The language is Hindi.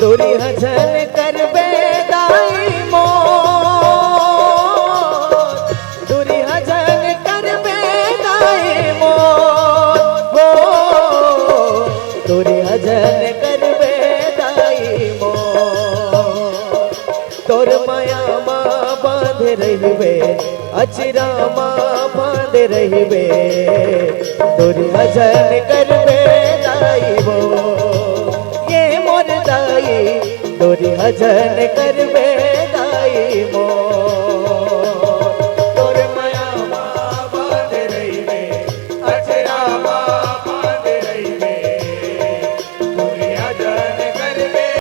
तोरी हजन करबे दाई मोर, तोरी हजन करबे दाई मोर हो, तोरी हजन करबे दाई मोर। तोर माया मा बांध रहिबे, अचरा मा बांध रहिबे, तोरी हजन करबे दाई मोर। ये मोर दाई तोरी हजन करबे दाई मोर।